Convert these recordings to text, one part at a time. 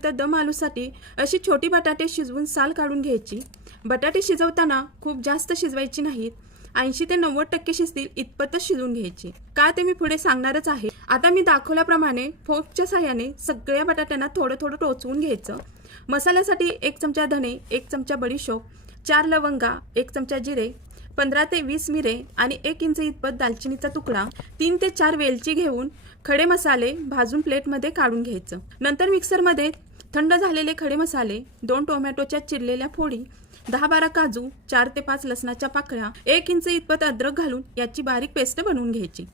शिजेपर्यंत दम आलूसाठी अशी छोटी बटाटे शिजवून साल काढून घ्यायची। बटाटे शिजवताना खूप जास्त शिजवायची नाहीत, 80 ते 90% शिजतील इतपतच शिजवून घ्यायची। का ते मी पुढे सांगणारच आहे। आता मी दाखवल्याप्रमाणे फोर्कच्या साहाय्याने सगळ्या बटाट्यांना थोडं थोडं टोचवून घ्यायचं। मसाल्यासाठी 1 चमचा धने, 1 चमचा बडीशोप, 4 लवंगा, 1 चमचा जिरे, 15 ते 20 मिरे आणि 1 इंच इतपत दालचिनीचा तुकडा, 3 ते 4 वेलची घेऊन खडे मसाले भाजून प्लेटमध्ये काढून घ्यायचं। नंतर मिक्सरमध्ये थंड झालेले खडे मसाले, 2 टोमॅटोच्या चिरलेल्या फोडी, 10-12 काजू, 4 ते 5 लसणाच्या पाकळ्या, 1 इंच इतपत अद्रक घालून याची बारीक पेस्ट बनवून घ्यायची।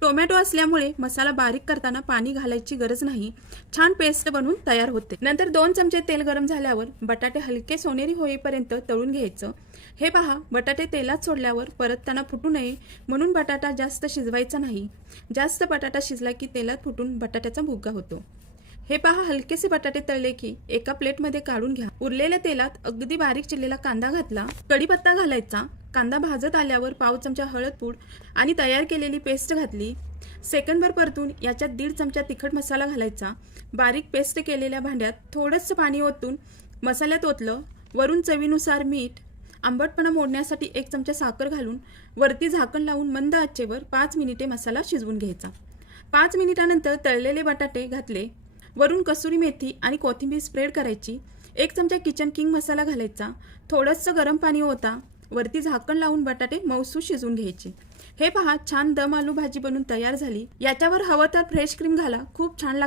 टोमॅटो असल्यामुळे मसाला बारीक करताना पाणी घालायची गरज नाही, छान पेस्ट बनवून तयार होते। नंतर 2 चमचे तेल गरम झाल्यावर बटाटे हलके सोनेरी होईपर्यंत तळून घ्यायचं। हे पहा, बटाटे तेलात सोडल्यावर परतताना फुटू नये म्हणून बटाटा जास्त शिजवायचा नाही। जास्त बटाटा शिजला की तेलात फुटून बटाट्याचा भुगा होतो। हे पहा, हलकेसे बटाटे तळले की एका प्लेटमध्ये काढून घ्या। उरलेल्या तेलात अगदी बारीक चिरलेला कांदा घातला, कढीपत्ता घालायचा। कांदा भाजत आल्यावर पाव चमचा हळद पूड आणि तयार केलेली पेस्ट घातली। सेकंदभर परतून याच्यात 1.5 चमचा तिखट मसाला घालायचा। बारीक पेस्ट केलेल्या भांड्यात थोडंसं पाणी ओतून मसाल्यात ओतलं। वरून चवीनुसार मीठ, आंबटपणा मोडण्यासाठी 1 चमचा साखर घालून वरती झाकण लावून मंद आचेवर 5 मिनिटे मसाला शिजवून घ्यायचा। 5 मिनिटानंतर तळलेले बटाटे घातले। वरून कसुरी मेथी आणि कोथिंबीर स्प्रेड करायची। 1 चमचा किचन किंग मसाला घालायचा। थोडंसं गरम पाणी ओता। वरती झाकण लावून बटाटे मऊसूत शिजवून घ्यायचे। हे पहा, छान दम आलू भाजी बनून तयार झाली। याच्यावर हवं तर फ्रेश क्रीम घाला, खूप छान लागते।